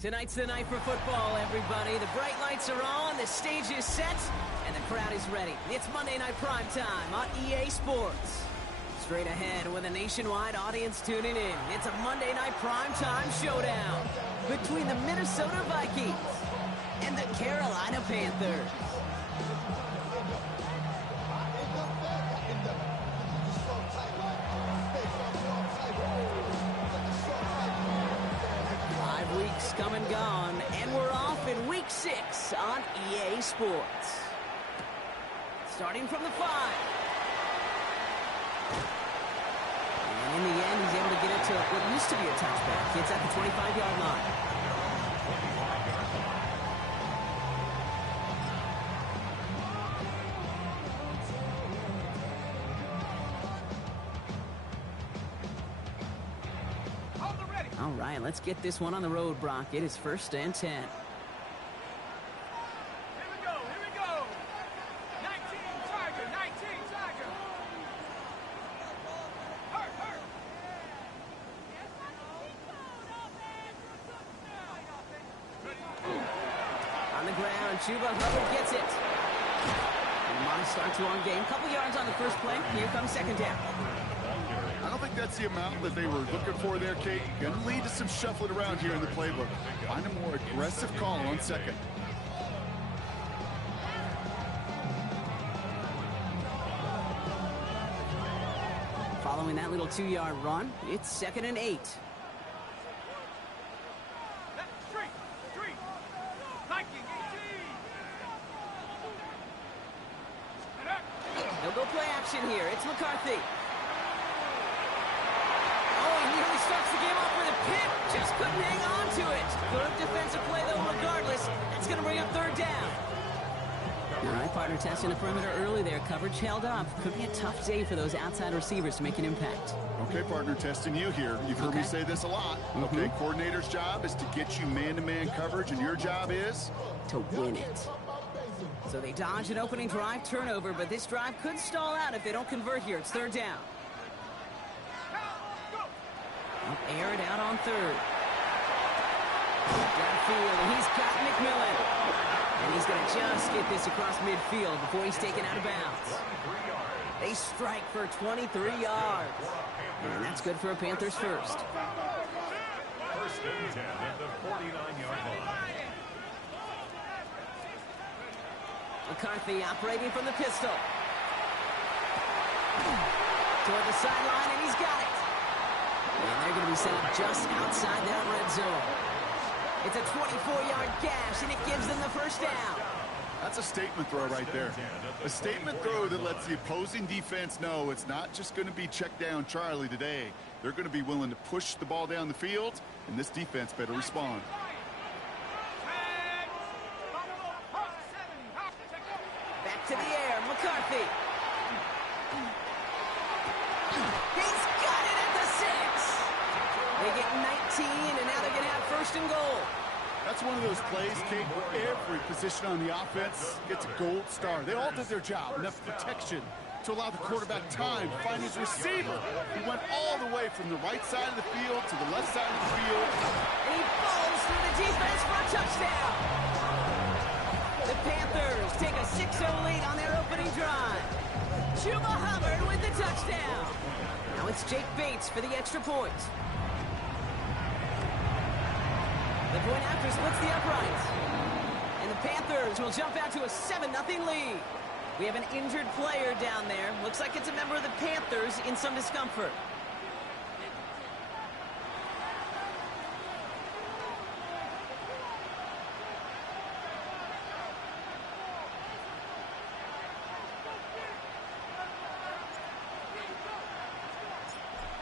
Tonight's the night for football, everybody. The bright lights are on, the stage is set, and the crowd is ready. It's Monday Night Primetime on EA Sports. Straight ahead with a nationwide audience tuning in, it's a Monday Night Primetime showdown between the Minnesota Vikings and the Carolina Panthers. Come and gone, and we're off in Week 6 on EA Sports. Starting from the 5. And in the end, he's able to get it to what used to be a touchback. It's at the 25-yard line. All right, let's get this one on the road, Brock. It is 1st and 10. Here we go. 19, Tiger. Hurt. On the ground, Chuba Hubbard gets it. And a nice start to our game. Couple yards on the first play. Here comes second down. I don't think that's the amount that they were looking for there, Kate. Going to lead to some shuffling around here in the playbook. Find a more aggressive call on second. Following that little 2-yard run, it's 2nd and 8. Three. Viking 18. They'll go play action here. It's McCarthy. Nearly starts the game off with a pick. Just couldn't hang on to it. Good defensive play, though, regardless. That's going to bring up 3rd down. All right, partner testing the perimeter early there. Coverage held up. Could be a tough day for those outside receivers to make an impact. Okay, partner, testing you here. You've heard me say this a lot. Okay, coordinator's job is to get you man-to-man coverage, and your job is? To win it. So they dodge an opening drive turnover, but this drive could stall out if they don't convert here. It's 3rd down. Air it out on 3rd. Downfield, and he's got McMillan. And he's going to just get this across midfield before he's taken out of bounds. They strike for 23 yards. And that's good for a Panthers first. 1st and 10 at the 49-yard line. McCarthy operating from the pistol. Toward the sideline, and he's got it. And they're going to be set up just outside that red zone. It's a 24-yard gash, and it gives them the 1st down. That's a statement throw right there. A statement throw that lets the opposing defense know it's not just going to be check down Charlie today. They're going to be willing to push the ball down the field, and this defense better respond. Back to the air, McCarthy. He's got it at the 6. They get 19, and now they're going to have 1st and goal. That's one of those plays, Kate, where every position on the offense gets a gold star. They all did their job. Enough protection to allow the quarterback time to find his receiver. He went all the way from the right side of the field to the left side of the field. And he falls through the defense for a touchdown. The Panthers take a 6-0 lead on their opening drive. Chuba Hubbard with the touchdown. Now it's Jake Bates for the extra point. The point after splits the uprights. And the Panthers will jump out to a 7-0 lead. We have an injured player down there. Looks like it's a member of the Panthers in some discomfort.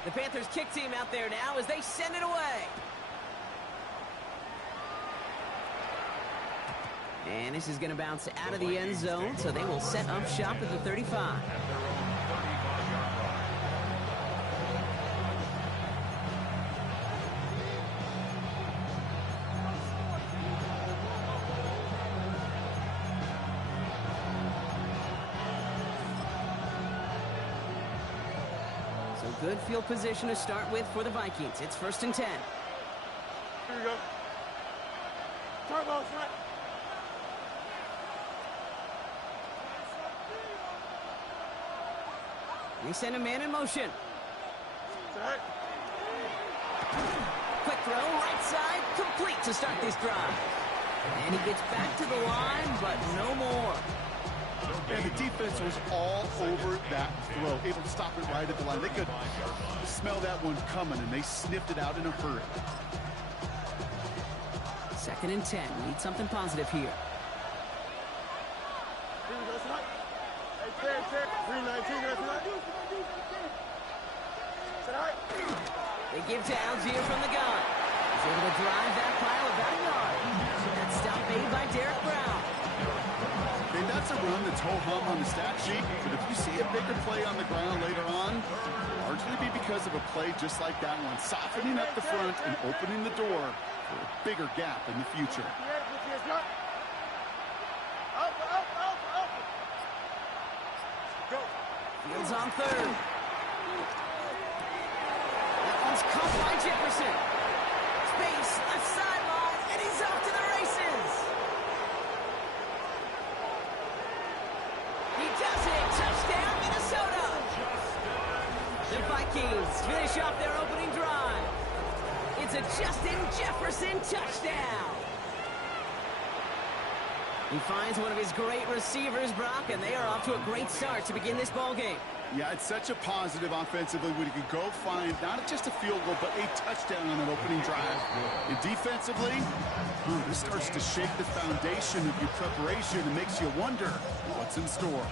The Panthers kick team out there now as they send it away. And this is going to bounce out of the end zone, so they will set up shop at the 35. Good field position to start with for the Vikings. It's 1st and 10. Here we go. They send a man in motion. Quick throw, right side, complete to start this drive. And he gets back to the line, but no more. And the defense was all over that throw, able to stop it right at the line. They could smell that one coming, and they sniffed it out in a hurry. 2nd and 10. Need something positive here. They give to Algier from the gun. He's able to drive that pile about a yard. That stop made by Derek Brown. And that's a run that's ho-hum on the stat sheet, but if you see a bigger play on the ground later on, it'll largely be because of a play just like that one, softening up the front and opening the door for a bigger gap in the future. Fields on 3rd. That one's caught by Jefferson. Space, left sideline, and he's off to the races. He does it. Touchdown, Minnesota. The Vikings finish off their opening drive. It's a Justin Jefferson touchdown. He finds one of his great receivers, Brock, and they are off to a great start to begin this ball game. Yeah, it's such a positive offensively when you can go find not just a field goal, but a touchdown on an opening drive. And defensively, this starts to shake the foundation of your preparation and makes you wonder what's in store.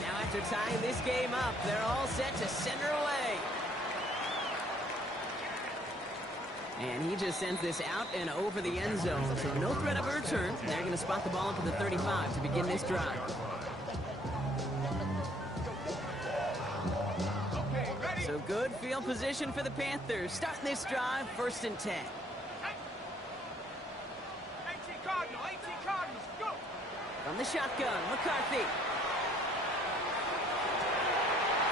Now after tying this game up, they're all set to send her away. And he just sends this out and over the end zone. So no threat of a return. They're going to spot the ball up at the 35 to begin this drive. So good field position for the Panthers. Starting this drive, 1st and 10. 18 Cardinals, go! From the shotgun, McCarthy.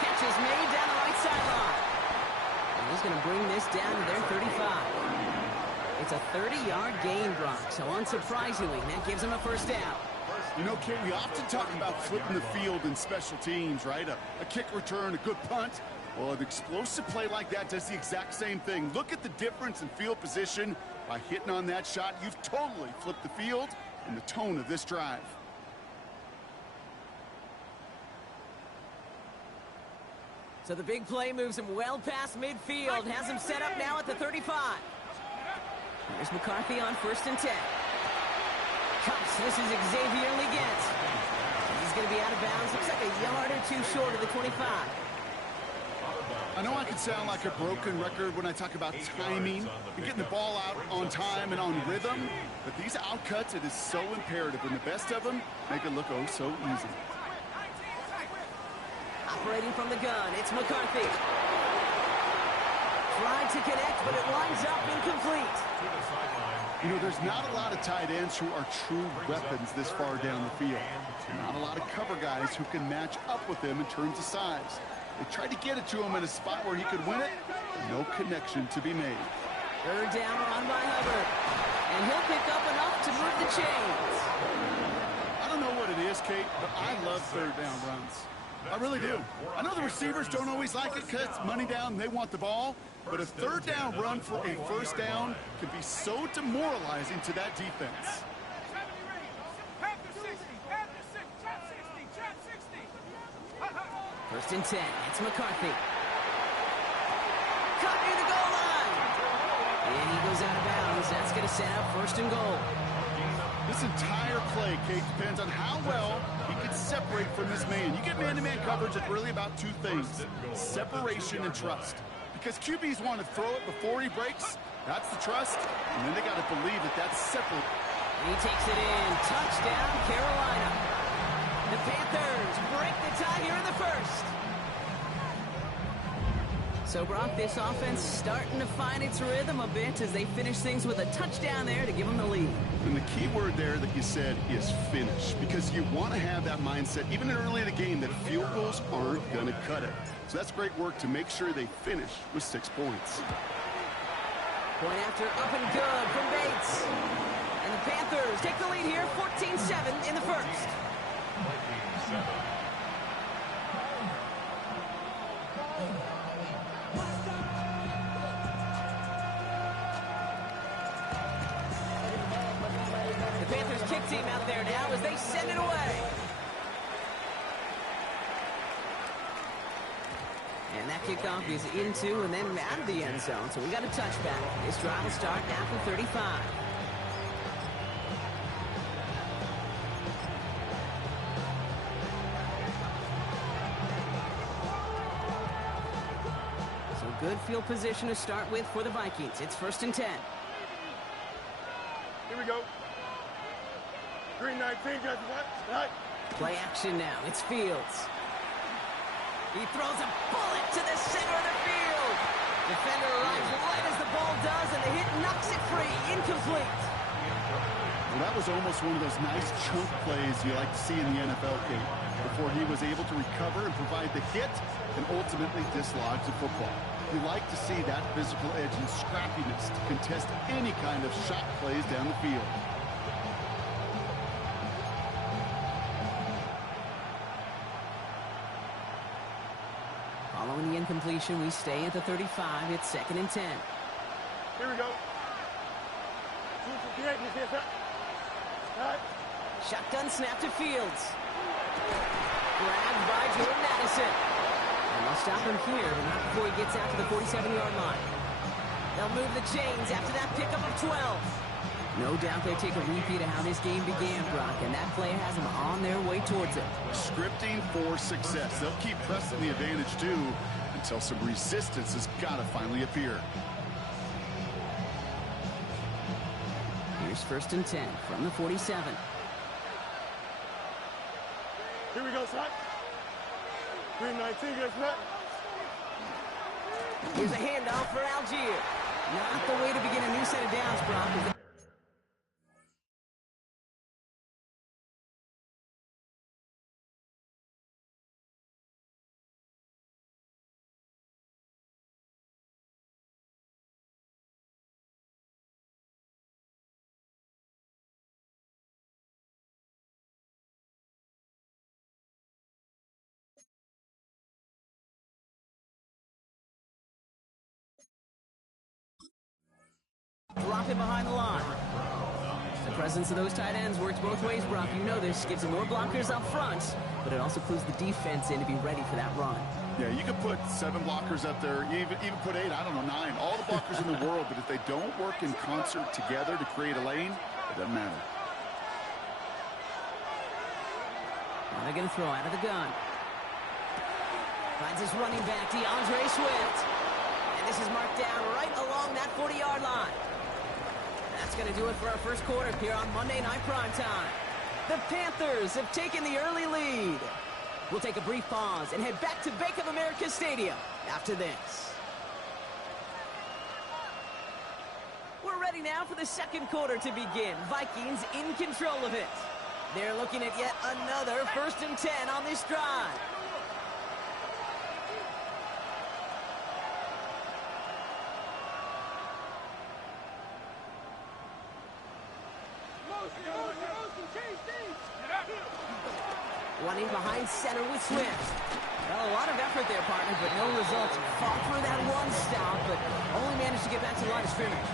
Catch is made down the right sideline. And he's going to bring this down to their 35. It's a 30-yard gain, Brock. So unsurprisingly, that gives him a 1st down. You know, Kate, we often talk about flipping the field in special teams, right? A kick return, a good punt. Well, an explosive play like that does the exact same thing. Look at the difference in field position. By hitting on that shot, you've totally flipped the field and the tone of this drive. So the big play moves him well past midfield. Has him set up now at the 35. Here's McCarthy on 1st and 10. Cups, this is Xavier Leggett. He's going to be out of bounds. Looks like a yard or two short of the 25. I know I can sound like a broken record when I talk about timing and getting the ball out on time and on rhythm, but these outcuts, it is so imperative, and the best of them make it look oh so easy. Operating from the gun, it's McCarthy. Tried to connect, but it lines up incomplete. You know, there's not a lot of tight ends who are true weapons this far down the field. Not a lot of cover guys who can match up with them in terms of size. They tried to get it to him in a spot where he could win it. No connection to be made. 3rd down run by Hubbard. And he'll pick up enough to move the chains. I don't know what it is, Kate, but I love 3rd down runs. I really do. I know the receivers don't always like it because it's money down, they want the ball. But a 3rd down run for a 1st down can be so demoralizing to that defense. 1st and 10. It's McCarthy. Caught near the goal line. And he goes out of bounds. That's going to set up 1st and goal. This entire play, Kate, depends on how well he can separate from this man. You get man-to-man coverage, it's really about 2 things: separation and trust. Because QBs want to throw it before he breaks. That's the trust. And then they got to believe that that's separate. He takes it in. Touchdown, Carolina. The Panthers break the tie here in the 1st. So So, Brock, this offense starting to find its rhythm a bit as they finish things with a touchdown there to give them the lead. And the key word there that you said is finish, because you want to have that mindset, even early in the game, that field goals aren't going to cut it. So that's great work to make sure they finish with 6 points. Point after up and good from Bates. And the Panthers take the lead here, 14-7 in the first. The Panthers kick team out there now as they send it away. And that kickoff is into and then out of the end zone. So we got a touchback. This drive will start after 35. So good field position to start with for the Vikings. It's 1st and 10. Here we go. Green 19, guys, what? Play action now. It's Fields. He throws a bullet to the center of the field. Defender arrives right as the ball does, and the hit knocks it free. Incomplete. Well, that was almost one of those nice chunk plays you like to see in the NFL game, before he was able to recover and provide the hit and ultimately dislodge the football. You like to see that physical edge and scrappiness to contest any kind of shot plays down the field. Following the incompletion, we stay at the 35. It's 2nd and 10. Here we go. Shotgun snap to Fields. Grabbed by Jordan Addison. And they'll stop him here, but not before he gets out to the 47-yard line. They'll move the chains after that pickup of 12. No doubt they take a repeat of how this game began, Brock, and that play has them on their way towards it. Scripting for success. They'll keep pressing the advantage, too, until some resistance has got to finally appear. Here's 1st and 10 from the 47. Here we go, son. Green 19, guys, what? Here's a handoff for Algier. Not the way to begin a new set of downs, Brock. Drop it behind the line. The presence of those tight ends works both ways, Brock. You know this. Gives them more blockers up front, but it also clues the defense in to be ready for that run. Yeah, you could put 7 blockers up there, even put 8, I don't know, 9. All the blockers in the world, but if they don't work in concert together to create a lane, it doesn't matter. Now they're going to throw out of the gun. Finds his running back, DeAndre Swift. And this is marked down right along that 40-yard line. That's going to do it for our first quarter here on Monday Night Primetime. The Panthers have taken the early lead. We'll take a brief pause and head back to Bank of America Stadium after this. We're ready now for the second quarter to begin. Vikings in control of it. They're looking at yet another 1st and 10 on this drive. Running behind center with Swift. Well, a lot of effort there, partner, but no results. Fought for that one stop, but only managed to get back to the line of scrimmage.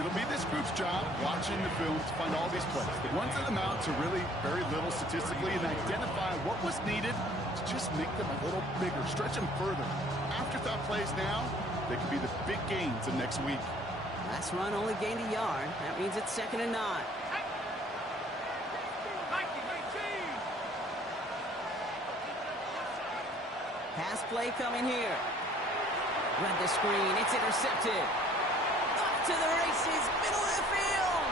It'll be this group's job watching the film to find all these plays. The ones that amount to really very little statistically and identify what was needed to just make them a little bigger, stretch them further. Afterthought plays now, they could be the big gains of next week. Last run only gained a yard. That means it's 2nd and 9. Pass play coming here. Read the screen. It's intercepted. Off to the races. Middle of the field.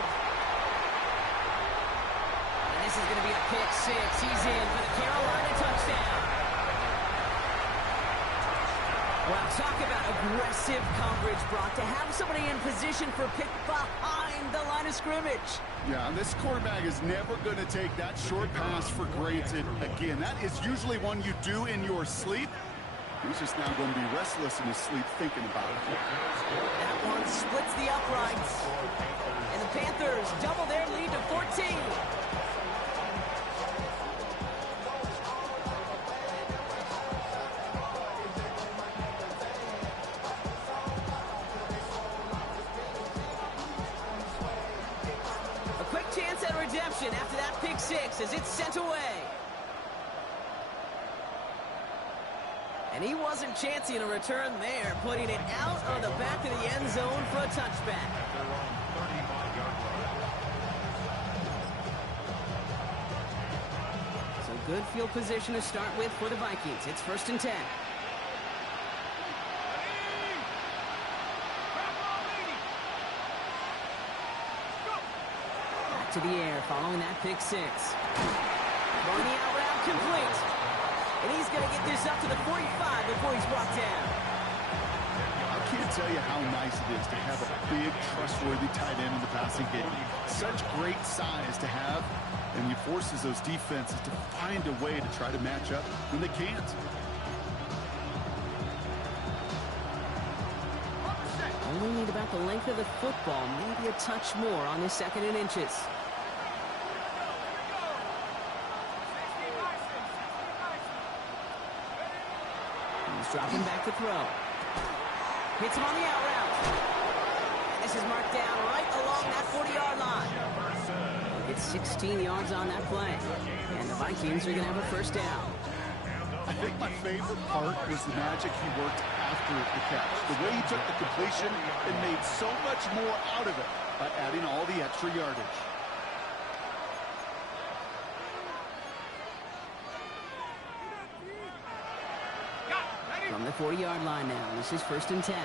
And this is going to be a pick 6. He's in for the Carolina touchdown. Well, talk about aggressive coverage, Brock. To have somebody in position for pick behind the line of scrimmage. Yeah, and this quarterback is never going to take that short pass for granted again. That is usually one you do in your sleep. He's just now going to be restless in his sleep thinking about it. That one splits the uprights. And the Panthers double their lead to 14. A quick chance at redemption after that pick six as it's sent away. And he wasn't chancing a return there, putting it out of the back of the end zone for a touchback. So good field position to start with for the Vikings. It's 1st and 10. Back to the air following that pick six. Throwing the out route complete. And he's going to get this up to the 45 before he's brought down. I can't tell you how nice it is to have a big, trustworthy tight end in the passing game. Such great size to have, and he forces those defenses to find a way to try to match up when they can't. Only need about the length of the football, maybe a touch more on this 2nd and inches. Dropping back to throw. Hits him on the out route. And this is marked down right along that 40-yard line. It's 16 yards on that play. And the Vikings are going to have a 1st down. I think my favorite part was the magic he worked after the catch. The way he took the completion and made so much more out of it by adding all the extra yardage. From the 40-yard line now, this is 1st and 10.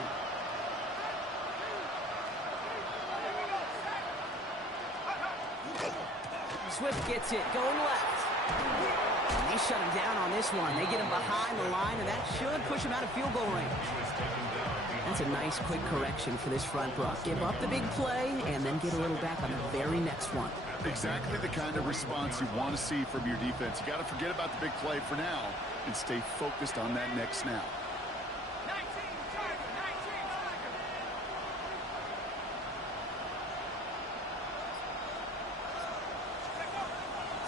Swift gets it, going left. And they shut him down on this one. They get him behind the line, and that should push him out of field goal range. That's a nice quick correction for this front, Brock. Give up the big play, and then get a little back on the very next one. Exactly the kind of response you want to see from your defense. You got to forget about the big play for now and stay focused on that next snap.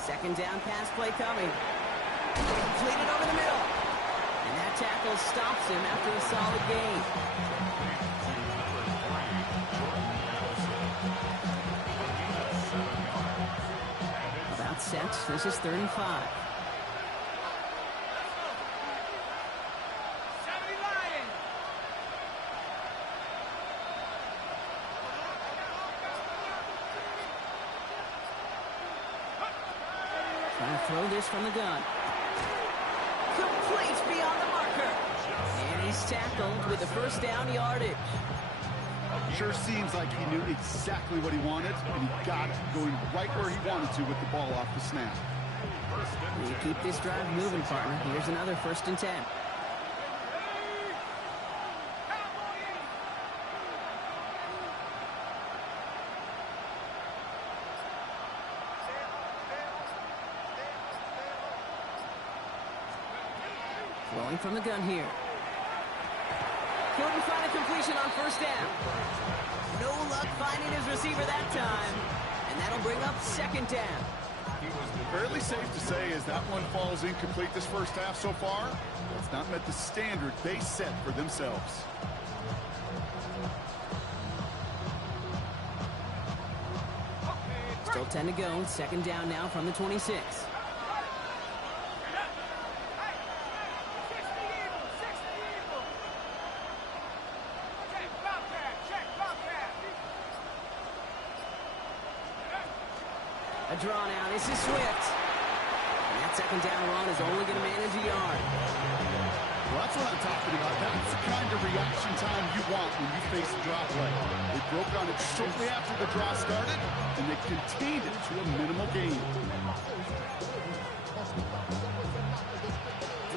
2nd down pass play coming. Completed over the middle. And that tackle stops him after a solid gain. About set. This is 3rd and 5. Trying to throw this from the gun. Complete beyond the marker. And he's tackled with the 1st down yardage. Sure seems like he knew exactly what he wanted, and he got it going right where he wanted to with the ball off the snap. You keep this drive moving, partner. Here's another 1st and 10. Throwing from the gun here. Couldn't find a completion on 1st down. No luck finding his receiver that time. And that'll bring up 2nd down. Fairly safe to say as that one falls incomplete this 1st half so far, it's not met the standard they set for themselves. Still 10 to go. 2nd down now from the 26. A draw now. This is Swift. And that 2nd down run is only going to manage a yard. Well, that's what I'm talking about. That's the kind of reaction time you want when you face a draw play. They broke on it shortly after the draw started, and they contained it to a minimal gain.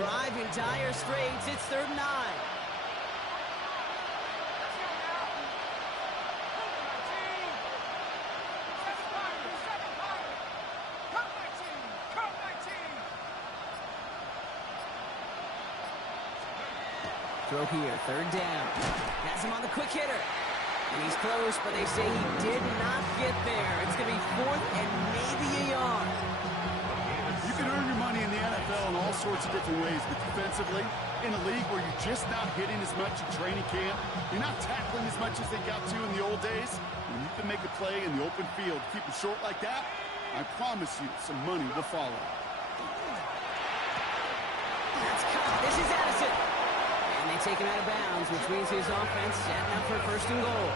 Drive in dire straits. It's 3rd and 9. throw here, third down. Has him on the quick hitter. And he's close, but they say he did not get there. It's going to be fourth and maybe a yard. You can earn your money in the NFL in all sorts of different ways, but defensively, in a league where you're just not hitting as much in training camp, you're not tackling as much as they got to in the old days, when you can make a play in the open field, keep it short like that, I promise you some money will follow. That's caught. This is Addison. And they take him out of bounds, which means his offense setting up for first and goal.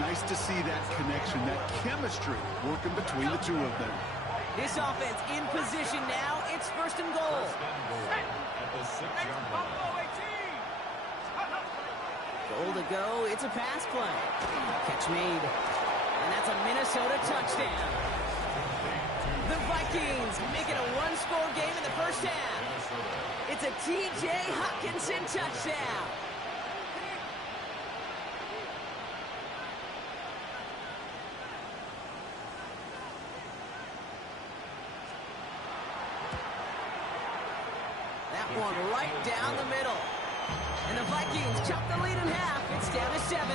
Nice to see that connection, that chemistry working between the two of them. This offense in position now. It's first and goal. At the 6-yard line. Goal to go. It's a pass play. Catch made. And that's a Minnesota touchdown. The Vikings make it a one-score game in the first half. It's a T.J. Hockenson touchdown. That one right down the middle. And the Vikings chop the lead in half. It's down to 7.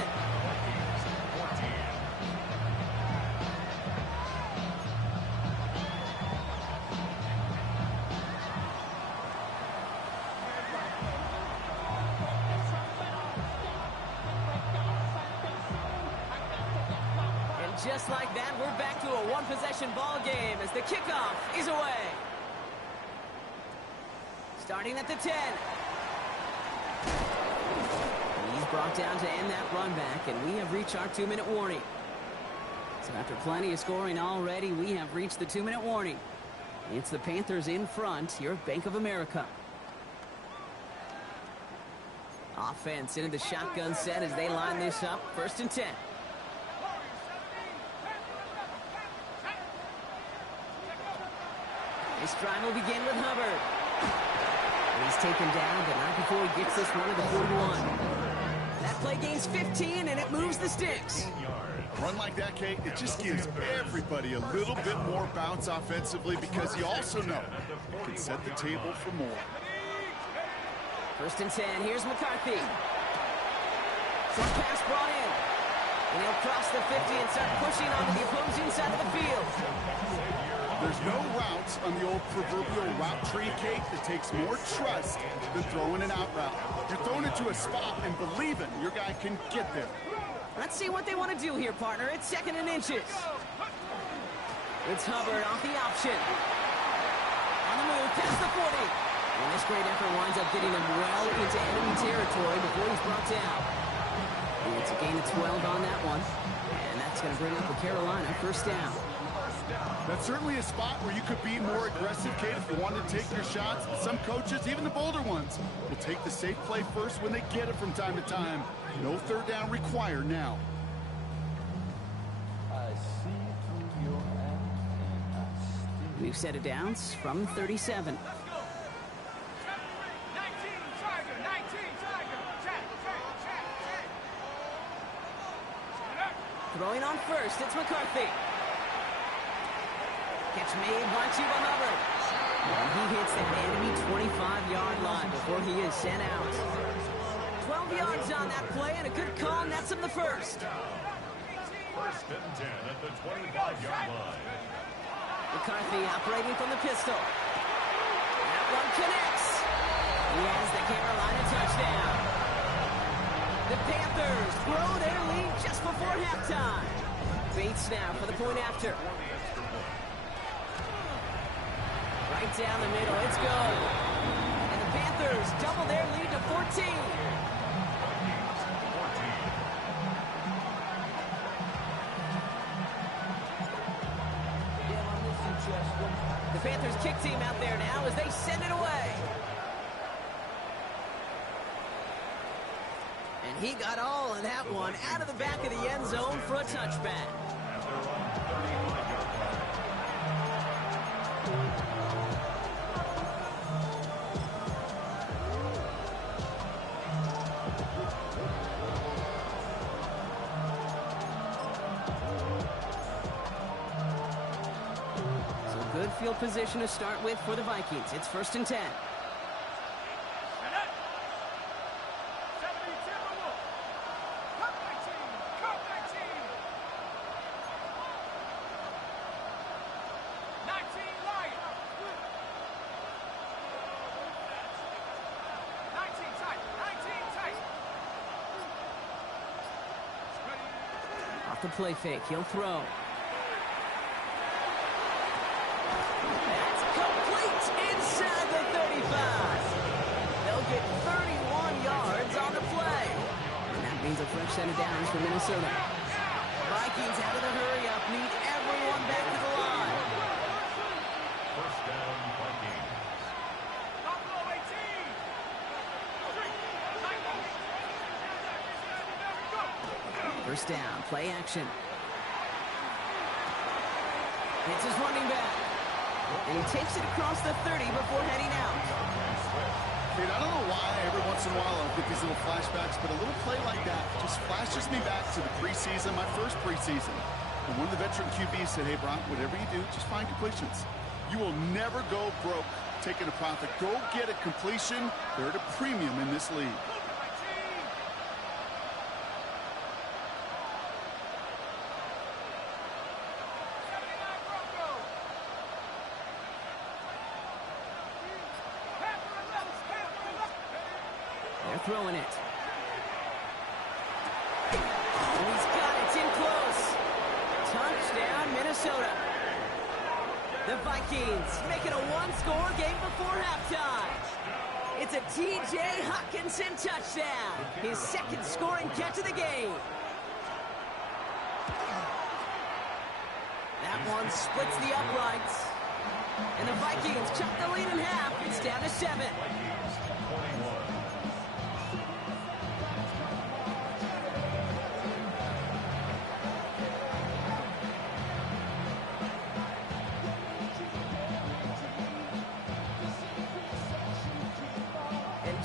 And just like that, we're back to a one-possession ball game as the kickoff is away. Starting at the 10. He's brought down to end that run back, and we have reached our 2-minute warning. So after plenty of scoring already, we have reached the 2-minute warning. It's the Panthers in front here at Bank of America. Offense into the shotgun set as they line this up. First and 10. This drive will begin with Hubbard. He's taken down, but not before he gets this one to the 41. That play gains 15, and it moves the sticks. A run like that, Kate, it just gives everybody a little bit more bounce offensively because you also know you can set the table for more. First and 10, here's McCarthy. Short pass brought in. And he'll cross the 50 and start pushing onto the opposing side of the field. There's no routes on the old proverbial route tree, Kate, that takes more trust than throwing an out route. You're throwing it to a spot and believing your guy can get there. Let's see what they want to do here, partner. It's 2nd and inches. It's Hubbard off the option. On the move, past the 40. And this great effort winds up getting him well into enemy territory before he's brought down. And it's a gain of 12 on that one. And that's going to bring up the Carolina first down. That's certainly a spot where you could be more aggressive, Kate, if you want to take your shots. Some coaches, even the bolder ones, will take the safe play first when they get it from time to time. No third down required now. We've set it down from 37. Throwing on first, it's McCarthy. Catch made by Chuba Hubbard. And he hits the enemy 25-yard line before he is sent out. 12 yards on that play, and a good call nets him the first. First and 10 at the 25-yard line. McCarthy operating from the pistol. That one connects. He has the Carolina touchdown. The Panthers throw their lead just before halftime. Bates now for the point after. Right down the middle, it's go. And the Panthers double their lead to 14. The Panthers kick team out there now as they send it away. And he got all of that one out of the back of the end zone for a touchback. Good field position to start with for the Vikings. It's first and 10. Off the play fake, he'll throw. That's complete inside the 35. They'll get 31 yards on the play. And that means a fresh set of downs for Minnesota. Vikings out of the hurry-up, need everyone back to the line. First down, Vikings. First down, play action. It's his running back. And he takes it across the 30 before heading out. Kate, I don't know why every once in a while I'll get these little flashbacks, but a little play like that just flashes me back to the preseason, my first preseason. And one of the veteran QBs said, hey, Brock, whatever you do, just find completions. You will never go broke taking a profit. Go get a completion. They're at a premium in this league. They're throwing it. And he's got it. It's in close. Touchdown, Minnesota. The Vikings make it a one-score game before halftime. It's a T.J. Hockenson touchdown. His second scoring catch of the game. That one splits the uprights. And the Vikings cut the lead in half. It's down to 7.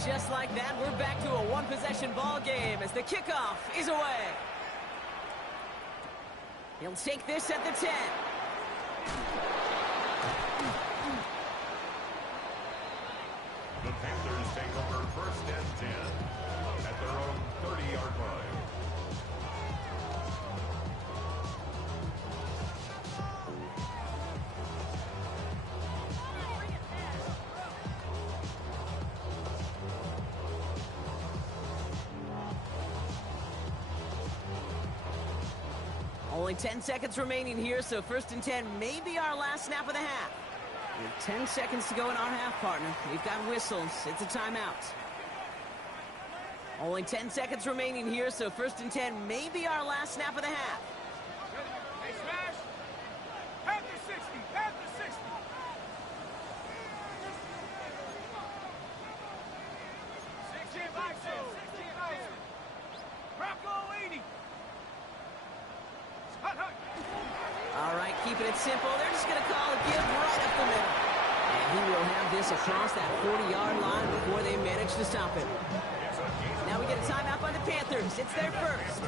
Just like that, we're back to a one-possession ball game as the kickoff is away. He'll take this at the 10. The Panthers take over first and 10 at their own 30-yard line. Only 10 seconds remaining here, so first and 10 may be our last snap of the half. With 10 seconds to go in our half, partner. We've got whistles. It's a timeout. Only 10 seconds remaining here, so first and 10 may be our last snap of the half. Hey, Smash! Panther 60! Panther 60! 16 Bronco 80! All right, keeping it simple. They're just going to call a give right up the middle. And he will have this across that 40-yard line before they manage to stop him. Now we get a timeout by the Panthers. It's their first.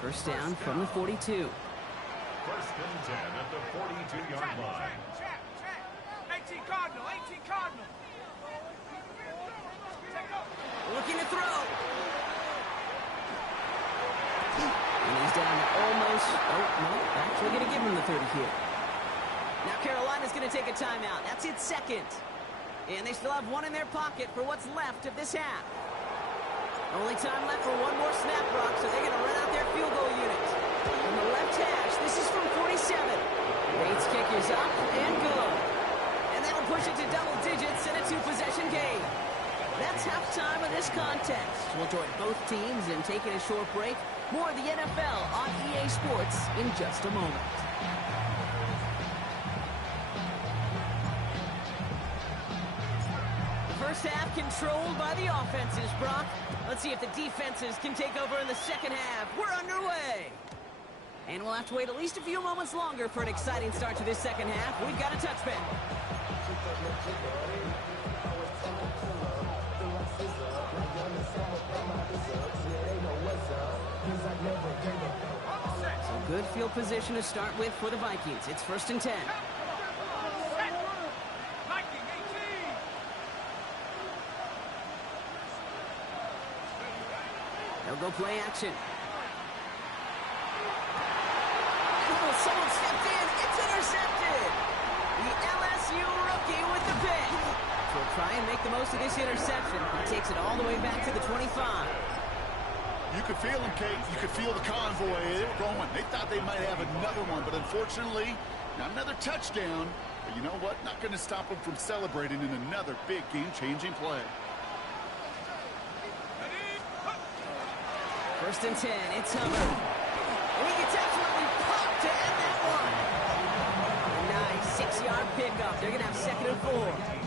First down from the 42. First and 10 at the 42-yard line. 18 Cardinal! 18 Cardinal! Looking to throw. And he's down to almost, no, actually going to give him the 30 here. Now Carolina's going to take a timeout. That's its second. And they still have one in their pocket for what's left of this half. Only time left for one more snap, Brock, so they're going to run out their field goal unit. From the left hash, this is from 47. Bates' kick is up and good. And that'll push it to double digits in a two-possession game. That's halftime of this contest. We'll join both teams in taking a short break. More of the NFL on EA Sports in just a moment. First half controlled by the offenses, Brock. Let's see if the defenses can take over in the second half. We're underway. And we'll have to wait at least a few moments longer for an exciting start to this second half. We've got a touchback. So good field position to start with for the Vikings. It's first and 10. They'll go play action. Oh, someone stepped in. It's intercepted. The LSU rookie with the pick. So we'll try and make the most of this interception. He takes it all the way back to the 25. You could feel them, Kate. You could feel the convoy. They were going. They thought they might have another one, but unfortunately, not another touchdown. But you know what? Not going to stop them from celebrating in another big game-changing play. 1st and 10. It's Hubbard. And he gets absolutely popped to end that one. A nice 6-yard pickup. They're going to have 2nd and 4.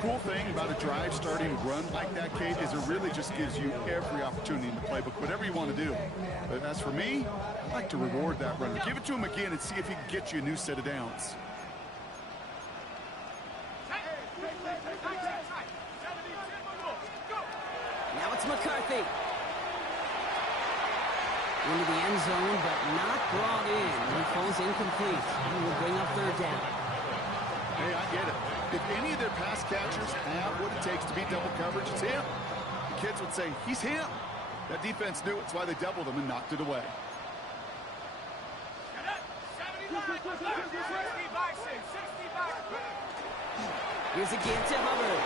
Cool thing about a drive starting run like that, Kate, is it really just gives you every opportunity in the playbook, whatever you want to do. But as for me, I like to reward that runner. Give it to him again and see if he can get you a new set of downs. Now it's McCarthy. Into the end zone, but not brought in. He falls incomplete. And will bring up 3rd down. Hey, I get it. If any of their pass catchers have what it takes to beat double coverage, it's him. The kids would say, he's him. That defense knew it. It's why they doubled him and knocked it away. Here's again to Hubbard.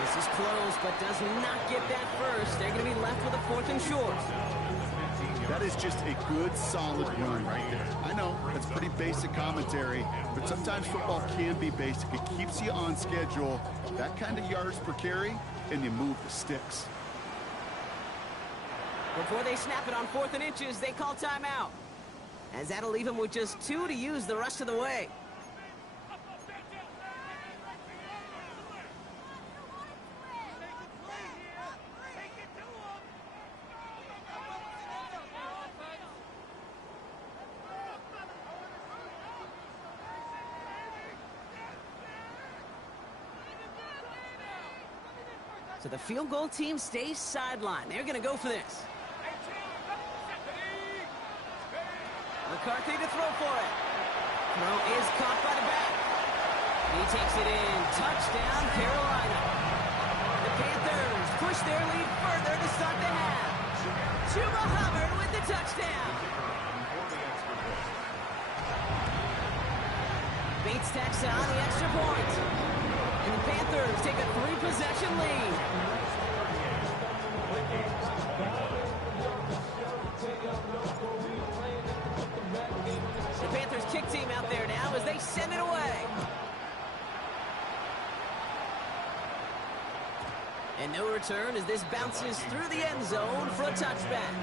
This is close, but does not get that first. They're going to be left with a 4th and short. That is just a good, solid run right there. I know, that's pretty basic commentary, but sometimes football can be basic. It keeps you on schedule, that kind of yards per carry, and you move the sticks. Before they snap it on 4th and inches, they call timeout. As that'll leave them with just 2 to use the rest of the way. So the field goal team stays sidelined. They're going to go for this. McCarthy to throw for it. Throw is caught by the back. He takes it in. Touchdown, Carolina. The Panthers push their lead further to start the half. Chuba Hubbard with the touchdown. Bates tacks on the extra point. And the Panthers take a 3-possession lead. The Panthers kick team out there now as they send it away. And no return as this bounces through the end zone for a touchback.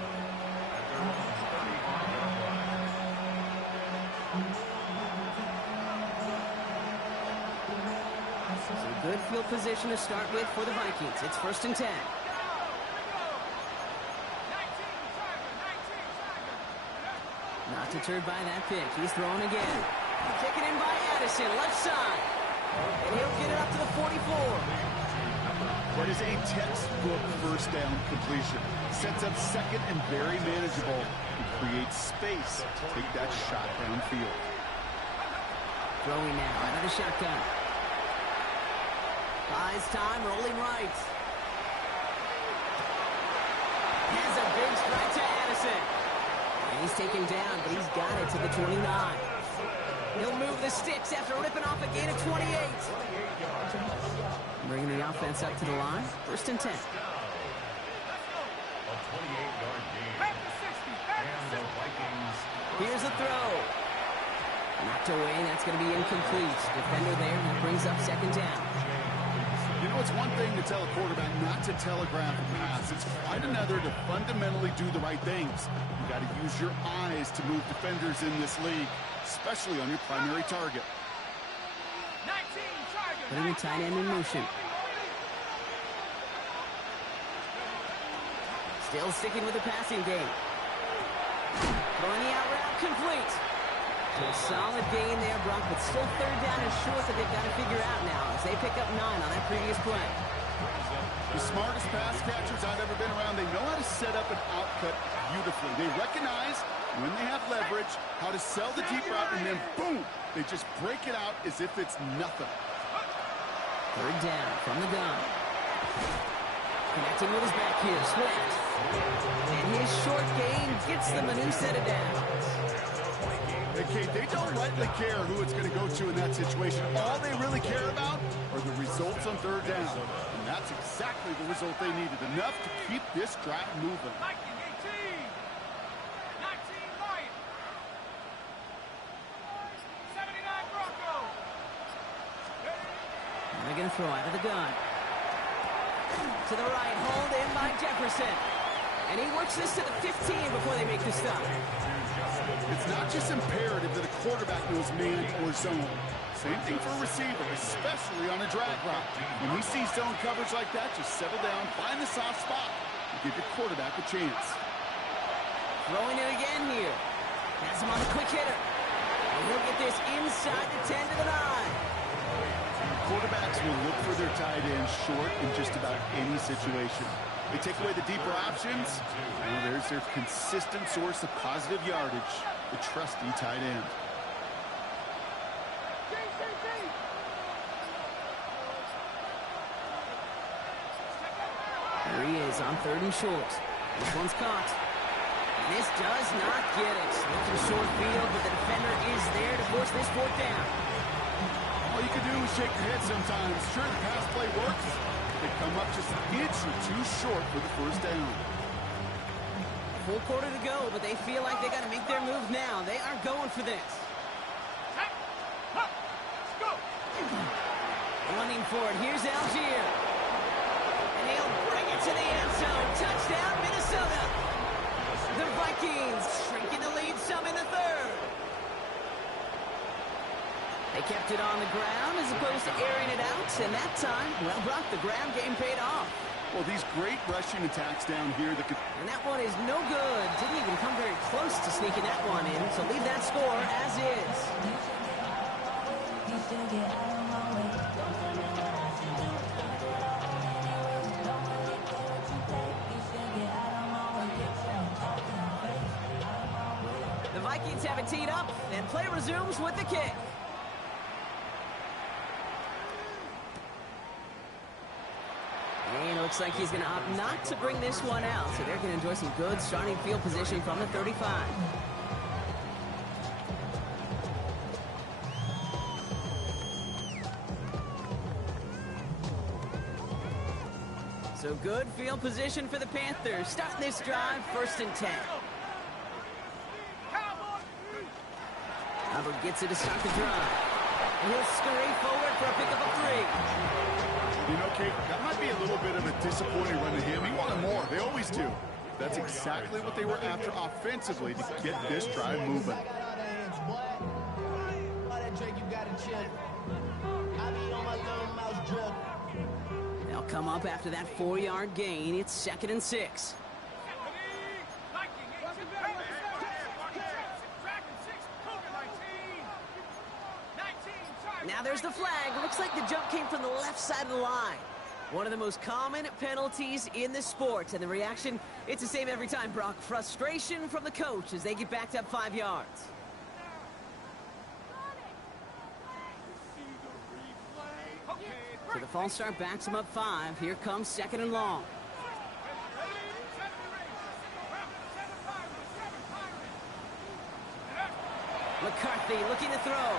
Good field position to start with for the Vikings. It's 1st and 10. Not deterred by that pick. He's throwing again. Taken in by Addison, left side. And he'll get it up to the 44. That is a textbook 1st down completion. Sets up 2nd and very manageable. And creates space to take that shot downfield. Throwing now out of the shotgun. Buys time, rolling right. Has a big strike to Addison. And he's taken down, but he's got it to the 29. He'll move the sticks after ripping off a gain of 28. Bringing the offense up to the line. 1st and 10. Here's a throw. Knocked away, and that's going to be incomplete. Defender there, that brings up 2nd down. You know, it's one thing to tell a quarterback not to telegraph a pass. It's quite another to fundamentally do the right things. You got to use your eyes to move defenders in this league, especially on your primary target. Putting the tight end in motion. Still sticking with the passing game. Throwing the out route complete. So a solid gain there, Brock, but still 3rd down and short that they've got to figure out now as they pick up 9 on that previous play. The smartest pass catchers I've ever been around, they know how to set up an outcut beautifully. They recognize when they have leverage, how to sell the deep route, and then boom, they just break it out as if it's nothing. 3rd down from the gun. Connecting with his back here, Swift. And his short gain gets them a new set of downs. Okay, they don't rightly care who it's going to go to in that situation. All they really care about are the results. results on third down. And that's exactly the result they needed. Enough to keep this drive moving. Viking 18. 19 Lions. 79 Broncos. And they're going to throw out of the gun. To the right, hold in by Jefferson. And he works this to the 15 before they make the stop. It's not just imperative that a quarterback knows man or zone. Same thing for a receiver, especially on a drag route. When we see zone coverage like that, just settle down, find the soft spot, and give your quarterback a chance. Throwing it again here. Has him on the quick hitter. And he'll get this inside the 10 to the 9. Quarterbacks will look for their tight end short in just about any situation. They take away the deeper options, and there's their consistent source of positive yardage, the trusty tight end. There he is on 3rd and short. This one's caught. And this does not get it. Looking short field, but the defender is there to force this 4th down. All you can do is shake your head sometimes. Sure, the pass play works. They come up just an inch or two short for the 1st down. Full quarter to go, but they feel like they got to make their move now. They are going for this. Let's go. Running for it. Here's Algier. And he'll bring it to the end zone. Touchdown, Minnesota. The Vikings shrinking the lead some in the 3rd. They kept it on the ground as opposed to airing it out. And that time, well, Brock, the ground game paid off. Well, these great rushing attacks down here that could... And that one is no good. Didn't even come very close to sneaking that one in. So leave that score as is. The Vikings have it teed up, and play resumes with the kick. And it looks like he's going to opt not to bring this one out. So they're going to enjoy some good starting field position from the 35. So good field position for the Panthers. Starting this drive, 1st and 10. Hubbard gets it to start the drive. And he'll scurry forward for a pickup of 3. You know, Kate, that might be a little bit of a disappointing run to him. He wanted more. They always do. That's exactly what they were after offensively to get this drive moving. They'll come up after that 4-yard gain. It's 2nd and 6. Now there's the flag. Looks like the jump came from the left side of the line. One of the most common penalties in the sport. And the reaction, it's the same every time, Brock. Frustration from the coach as they get backed up 5 yards. So the false start backs him up 5. Here comes 2nd and long. McCarthy looking to throw.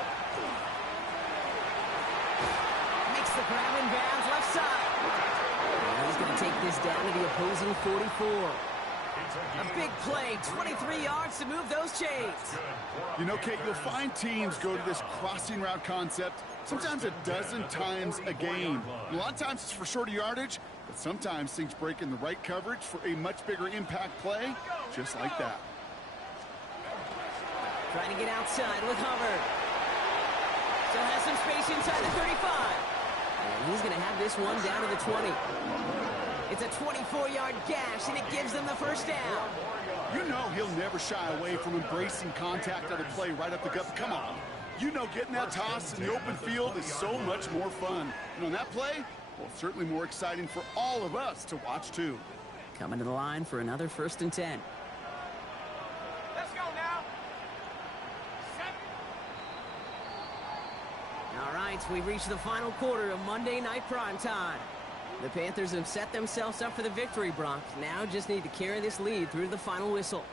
Makes the grab in bounds left side. And he's going to take this down to the opposing 44. A big play, 23 yards to move those chains. You know, Kate, you'll find teams go to this crossing route concept sometimes a dozen times a game. A lot of times it's for shorter yardage, but sometimes things break in the right coverage for a much bigger impact play, just like that. Trying to get outside with Hubbard. Still has some space inside the 35. And he's going to have this one down to the 20. It's a 24-yard gash, and it gives them the 1st down. You know he'll never shy away from embracing contact on a play right up the gut. Come on. You know getting that toss in the open field is so much more fun. And on that play, well, certainly more exciting for all of us to watch, too. Coming to the line for another 1st and 10. Let's go now. 7. All right, we've reached the final quarter of Monday Night Primetime. The Panthers have set themselves up for the victory, Brock. Now just need to carry this lead through the final whistle.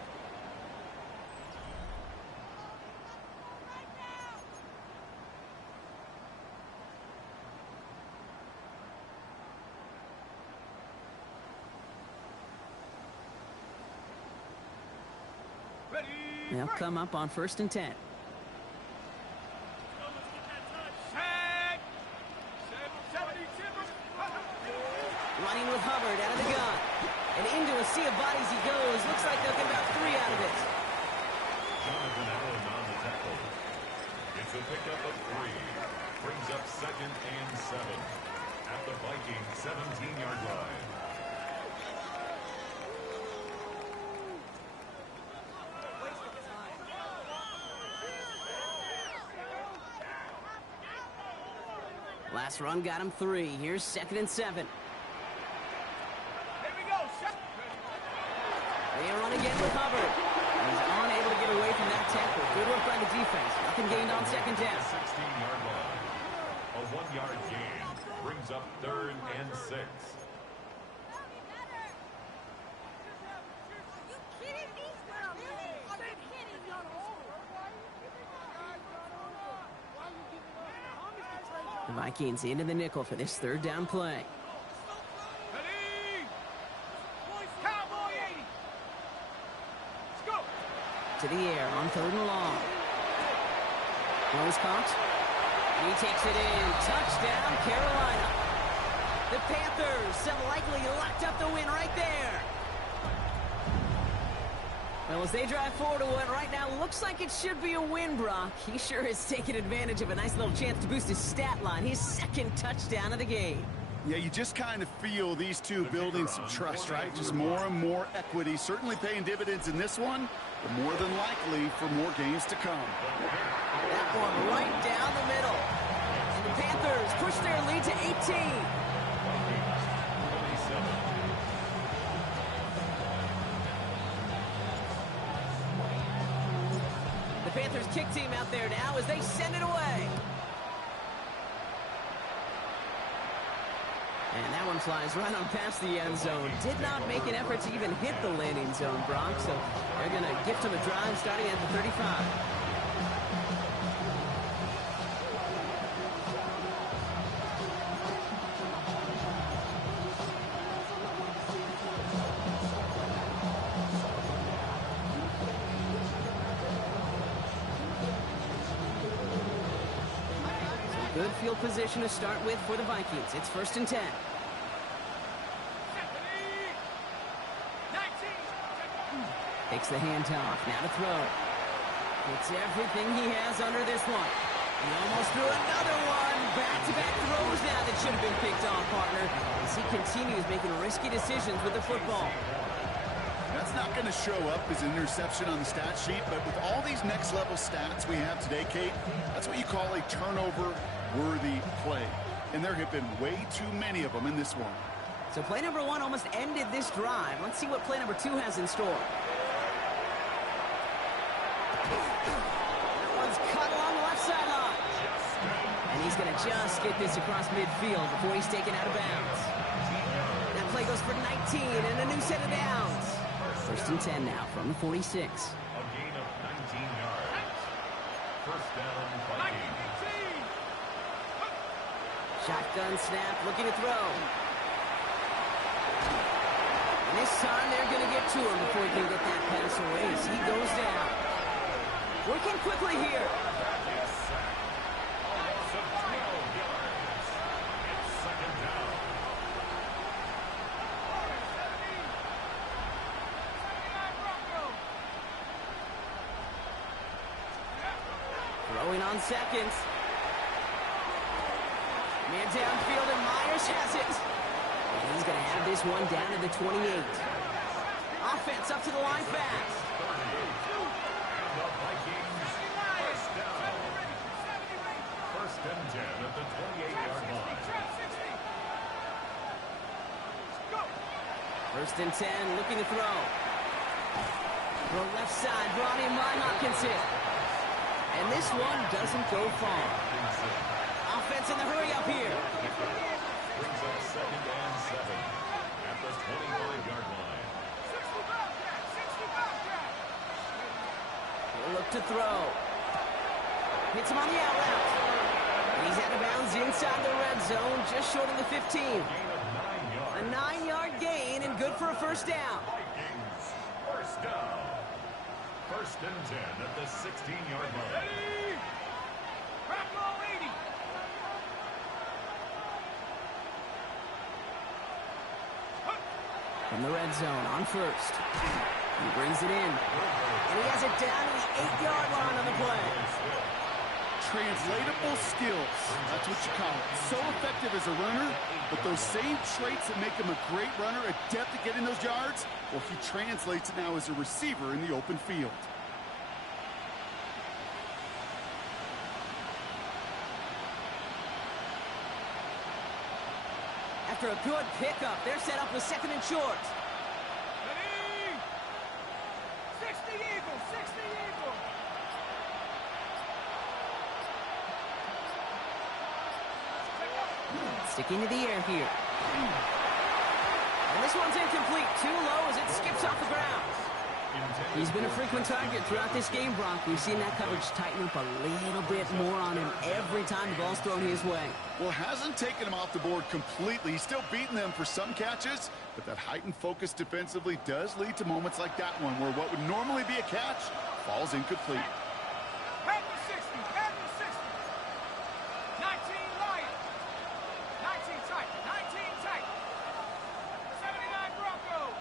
They'll come up on 1st and 10. Set. 70 Timbers. Running with Hubbard out of the gun. And into a sea of bodies he goes. Looks like they'll get about 3 out of it. Jonathan Allen on the tackle. It's a pickup of 3. Brings up 2nd and 7. At the Vikings 17-yard line. Last run got him 3. Here's 2nd and 7. Here we go. They run again with Hubbard. He's unable to get away from that tackle. Good work by the defense. Nothing gained on 2nd down. 16-yard line. A 1-yard gain. Brings up 3rd and 6. The Vikings into the nickel for this 3rd down play. Ready. Cowboy 80. Let's go. To the air on 3rd and long. Throws caught. He takes it in. Touchdown, Carolina. The Panthers have likely locked up the win right there. Well, as they drive forward to what right now looks like it should be a win, Brock. He sure has taken advantage of a nice little chance to boost his stat line. His 2nd touchdown of the game. Yeah, you just kind of feel these two building some trust, right? Just more and more equity. Certainly paying dividends in this one, but more than likely for more games to come. That one right down the middle. And the Panthers push their lead to 18. The Panthers kick team out there now as they send it away. And that one flies right on past the end zone. Did not make an effort to even hit the landing zone, Brock. So they're going to gift him a drive starting at the 35. Good field position to start with for the Vikings. It's 1st and 10. Takes the handoff. Now to throw. It's everything he has under this one. He almost threw another one. Back-to-back throws now that should have been picked off, partner, as he continues making risky decisions with the football. That's not going to show up as an interception on the stat sheet, but with all these next-level stats we have today, Kate, that's what you call a turnover-worthy play. And there have been way too many of them in this one. So play number 1 almost ended this drive. Let's see what play number 2 has in store. That one's cut along the left sideline. And he's going to just get this across midfield before he's taken out of bounds. That play goes for 19 and a new set of downs. 1st and 10 now from the 46. A gain of 19 yards. 1st down, Vikings. Shotgun snap, looking to throw. And this time they're going to get to him before he can get that pass away as he goes down. Working quickly here. Throwing on 2nd. Man downfield and Myers has it. And he's going to have this one down to the 28. Offense up to the line fast. The Vikings, 1st down. 1st and 10 at the 28-yard line. 1st and 10, looking to throw. Throw left side, brought in by Hopkinson. And this one doesn't go far. Offense in the hurry up here. Brings up 2nd and 7 at the 25-yard line. He'll look to throw. Hits him on the out route. And he's out of bounds inside the red zone, just short of the 15. Gain of 9 yards. A 9-yard gain and good for a 1st down. Vikings, 1st down. First and 10 at the 16-yard line. Ready? Crack ball 80. From the red zone on first. He brings it in. And he has it down to the 8-yard line on the play. Translatable skills. That's what you call it. So effective as a runner, but those same traits that make him a great runner, adept at getting those yards, well, he translates it now as a receiver in the open field. After a good pickup, they're set up with second and short. Ready? 60 Eagles, 60 Eagles. Sticking to the air here. And this one's incomplete. Too low as it skips off the ground. He's been a frequent target throughout this game, Brock. We've seen that coverage tighten up a little bit more on him every time the ball's thrown his way. Well, hasn't taken him off the board completely. He's still beating them for some catches, but that heightened focus defensively does lead to moments like that one where what would normally be a catch falls incomplete. Head to 60, head to 60. 19 Lions. 19 tight, 19 tight. 79 Broncos.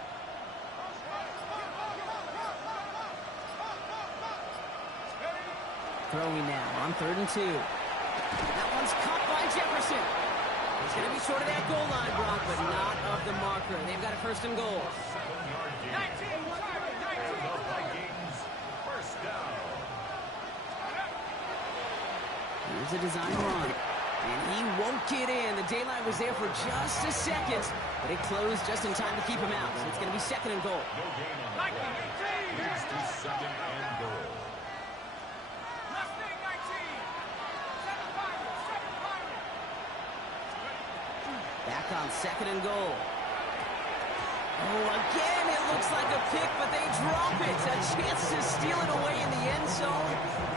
Throwing now on 3rd and 2. That one's caught by Jefferson. He's going to be short of that goal line, Brock, but not of the marker. They've got a 1st and goal. 7-yard gain. 19, The Vikings, first down. Here's a design run. And he won't get in. The daylight was there for just a second, but it closed just in time to keep him out. So it's going to be 2nd and goal. No gain on the play. Leads to 2nd and goal. Mustang 19. 7 Pirates, 7 Pirates. Back on 2nd and goal. Oh, again, it looks like a pick, but they drop it. A chance to steal it away in the end zone.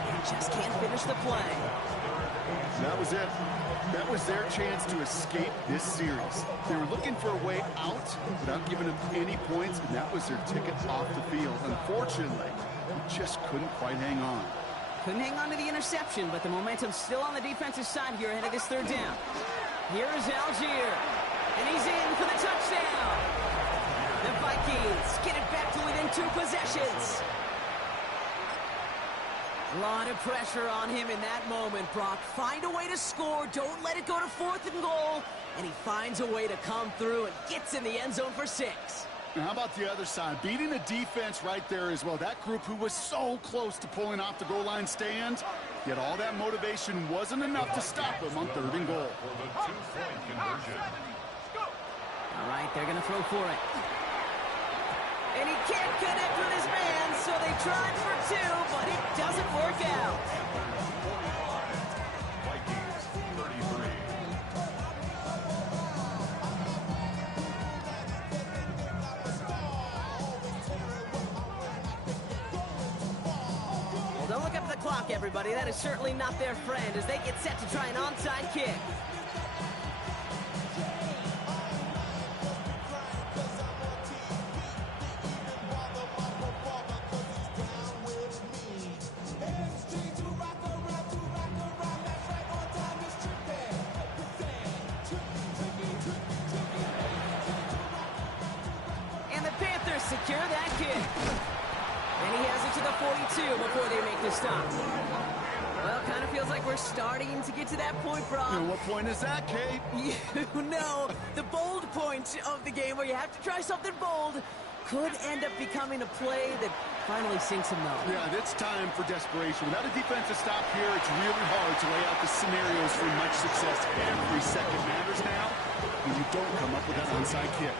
And just can't finish the play. That was it. That was their chance to escape this series. They were looking for a way out without giving up any points, and that was their ticket off the field. Unfortunately, they just couldn't quite hang on. Couldn't hang on to the interception, but the momentum's still on the defensive side here ahead of this 3rd down. Here is Algier, and he's in for the touchdown. The Vikings get it back to within 2 possessions. A lot of pressure on him in that moment, Brock. Find a way to score. Don't let it go to 4th and goal. And he finds a way to come through and gets in the end zone for 6. And how about the other side? Beating the defense right there as well. That group who was so close to pulling off the goal line stand, yet all that motivation wasn't enough to stop him on 3rd and goal. For the 2-point conversion. All right, they're going to throw for it. And he can't connect with his man, so they tried for 2, but it doesn't work out. Vikings, 33. Well, don't look up at the clock, everybody. That is certainly not their friend as they get set to try an onside kick. Secure that kick. And he has it to the 42 before they make the stop. Well, kind of feels like we're starting to get to that point, Brock. And what point is that, Kate? You know, the bold point of the game where you have to try something bold could end up becoming a play that finally sinks him, though. Yeah, it's time for desperation. Without a defensive stop here, it's really hard to lay out the scenarios for much success. Every second matters now when you don't come up with that onside kick.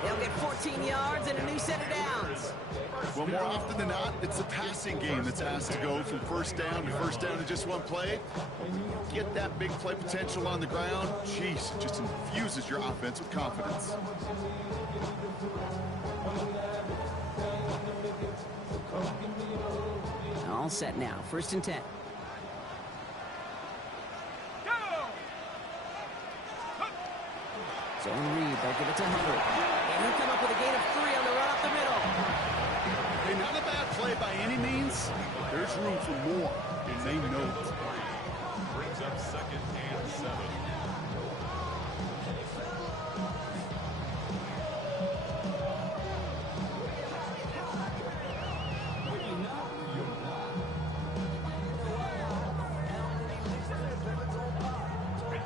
They'll get 14 yards and a new set of downs. Well, more often than not, it's the passing game that's asked to go from first down to just one play. But when you get that big play potential on the ground, geez, it just infuses your offense with confidence. All set now. 1st and 10. Zone read. They'll give it to Hubbard. And he'll come up with a gain of 3 on the run up the middle. Hey, not a bad play by any means. There's room for more, and they know it. Brings up 2nd and 7.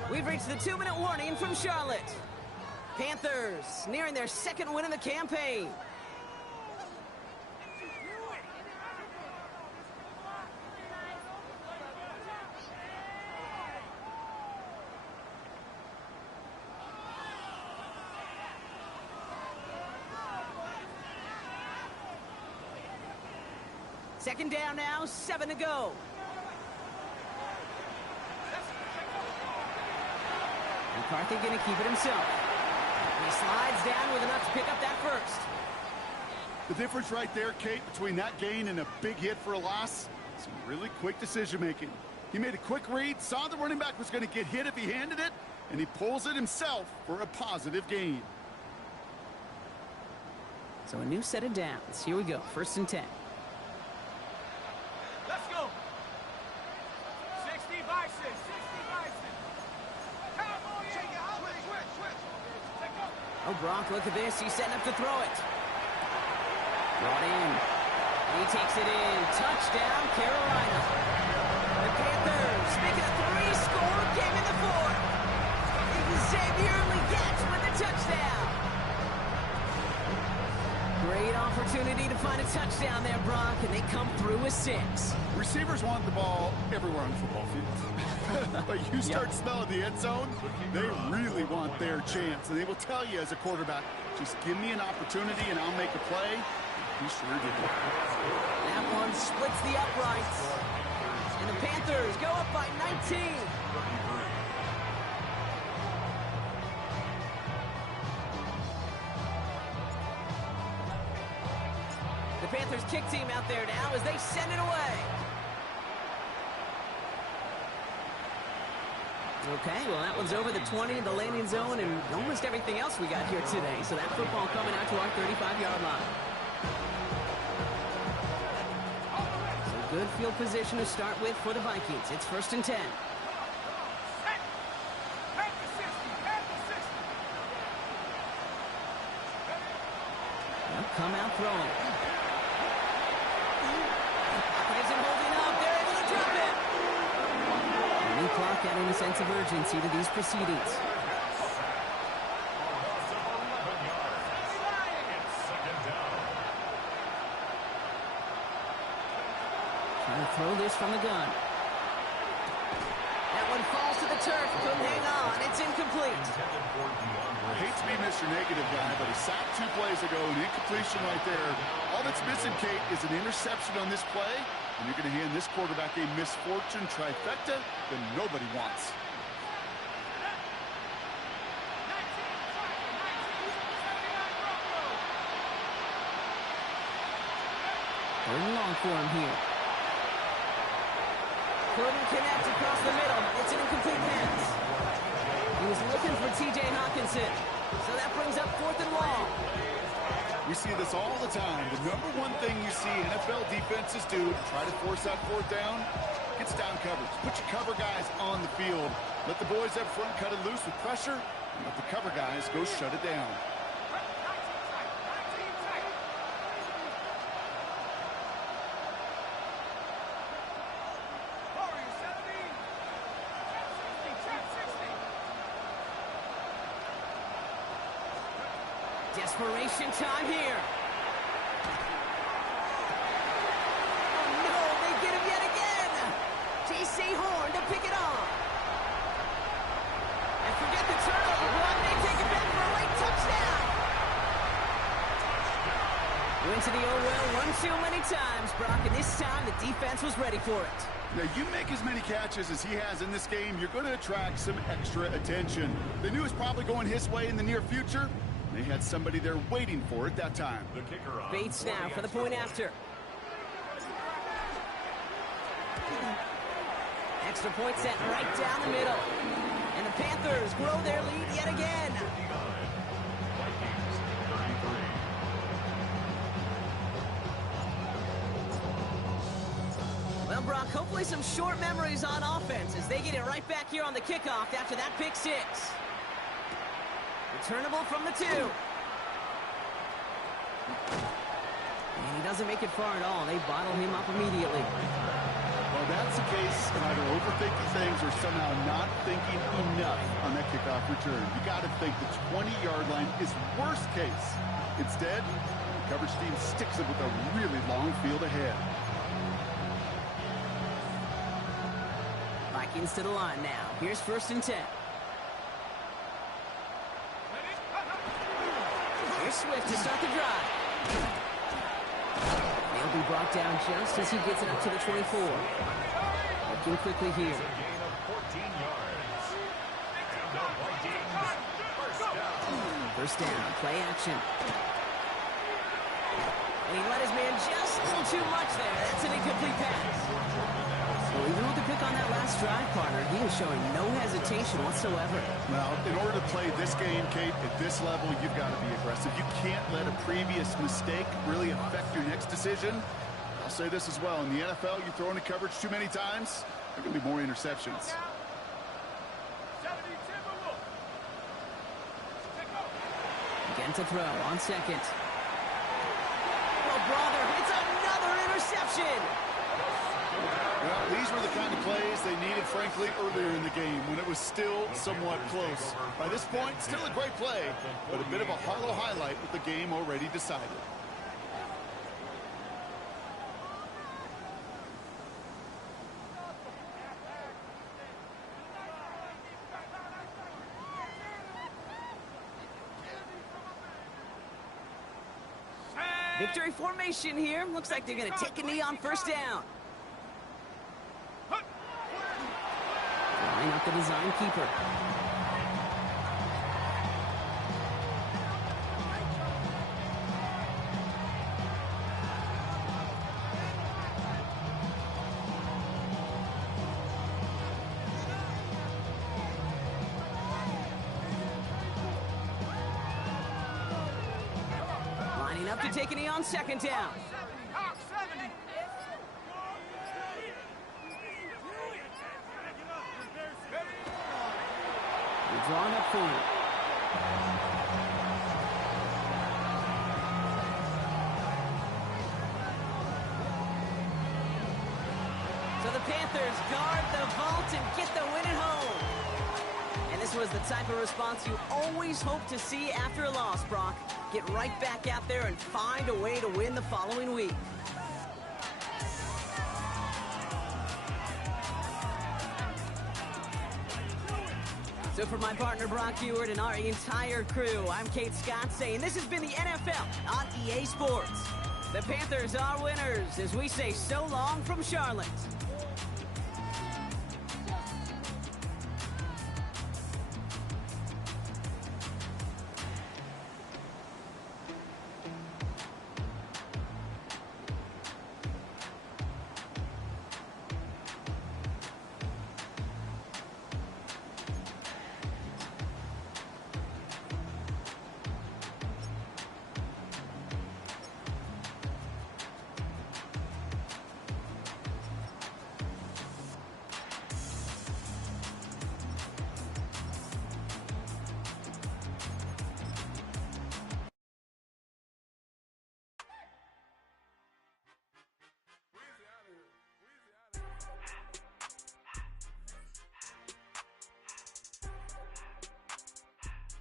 We've reached the 2-minute warning from Charlotte. Panthers nearing their 2nd win of the campaign. Second down now, 7 to go. McCarthy going to keep it himself. He slides down with enough to pick up that first. The difference right there, Kate, between that gain and a big hit for a loss, some really quick decision-making. He made a quick read, saw the running back was going to get hit if he handed it, and he pulls it himself for a positive gain. So a new set of downs. Here we go, 1st and 10. Let's go. 60 by 6. 60 by 6. Cowboy, switch. Let go. Oh, Brock, look at this. He's setting up to throw it. Brought in. He takes it in. Touchdown, Carolina. The Panthers making a 3-score game in the 4th. Xavier Legette with a touchdown. Great opportunity to find a touchdown there, Brock, and they come through with 6. Receivers want the ball everywhere on the football field. But you start smelling the end zone, they really want their chance. And they will tell you as a quarterback, just give me an opportunity and I'll make a play. He sure did. That one splits the uprights. And the Panthers go up by 19. The Panthers kick team out there now as they send it away. Okay, well, that one's over the 20, the landing zone, and almost everything else we got here today. So that football coming out to our 35-yard line. So good field position to start with for the Vikings. It's 1st and 10. They'll come out throwing. Isn't holding up. They're able to drop it. The new clock adding a sense of urgency to these proceedings. Trying to throw this from the gun. That one falls to the turf. Couldn't hang on. It's incomplete. I hate to be Mr. Negative guy, but he sacked 2 plays ago, an incompletion right there. All that's missing, Kate, is an interception on this play, and you're going to hand this quarterback a misfortune trifecta that nobody wants. 3rd and long for him here. Couldn't connect across the middle. It's an incomplete pass. He was looking for T.J. Hawkinson. So that brings up 4th and long. We see this all the time. The number one thing you see NFL defenses do to try to force that 4th down, gets down coverage. Put your cover guys on the field. Let the boys up front cut it loose with pressure, and let the cover guys go shut it down. Desperation time here. Oh, no, they get him yet again. T.C. Horn to pick it on. And forget the turnover block. They take it back for a late touchdown. Went to the old well one too many times, Brock, and this time the defense was ready for it. Now, you make as many catches as he has in this game, you're going to attract some extra attention. They knew it was probably going his way in the near future. They had somebody there waiting for it that time. The kicker on Bates now for the point after. Extra point set right down the middle. And the Panthers grow their lead yet again. Vikings 33. Brock, hopefully some short memories on offense as they get it right back here on the kickoff after that pick six. Returnable from the 2. And he doesn't make it far at all. They bottle him up immediately. Well, that's the case of either overthinking things or somehow not thinking enough on that kickoff return. You got to think the 20-yard line is worst case. Instead, the coverage team sticks it with a really long field ahead. Vikings to the line now. Here's 1st and 10. Here's Swift to start the drive. He'll be brought down just as he gets it up to the 24. Looking quickly here. It's a gain of 14 yards. And the Vikings, first down. Play action. And he let his man just a little too much there. That's an incomplete pass. Well, even with the pick on that last drive, partner, he was showing no hesitation whatsoever. Well, in order to play this game, Kate, at this level, you've got to be aggressive. You can't let a previous mistake really affect your next decision. I'll say this as well. In the NFL, you throw into coverage too many times, there are going to be more interceptions. Again to throw on 2nd. Oh, brother, it's another interception. Well, these were the kind of plays they needed, frankly, earlier in the game when it was still somewhat close. By this point, still a great play, but a bit of a hollow highlight with the game already decided. Victory formation here. Looks like they're going to take a knee on 1st down. Line up the design keeper. Lining up to take a knee on 2nd down. Drawn up forward. So the Panthers guard the vault and get the win at home. And this was the type of response you always hope to see after a loss, Brock. Get right back out there and find a way to win the following week. So for my partner Brock Ewart and our entire crew, I'm Kate Scott saying this has been the NFL on EA Sports. The Panthers are winners as we say so long from Charlotte.